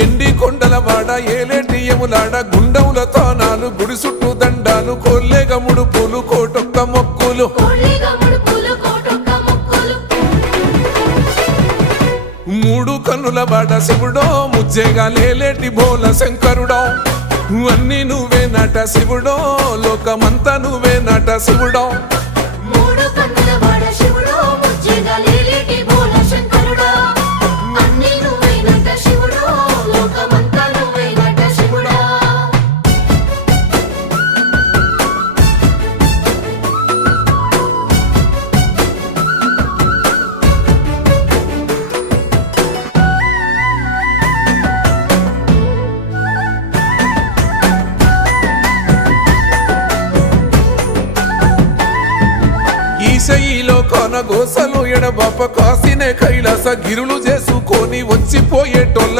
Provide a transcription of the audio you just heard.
ఎండి కొండల వాడ ఏలేటియములాడ గుండముల తానాలు గుడి చుట్టూ దండాలు కోల్లేగ ముడుపులు కోటొక్క మొక్కులు మూడు కన్నుల వాడ శివుడో ముజ్జేగా లేలేటి బోల శంకరుడో అన్ని నువ్వే నట శివుడో లోకమంతా నువ్వే నట శివుడో ఈశయిలో కొనగోసలు ఎడబాప కాసినే కైలాస గిరులు చేసుకొని వచ్చిపోయేటోళ్ళ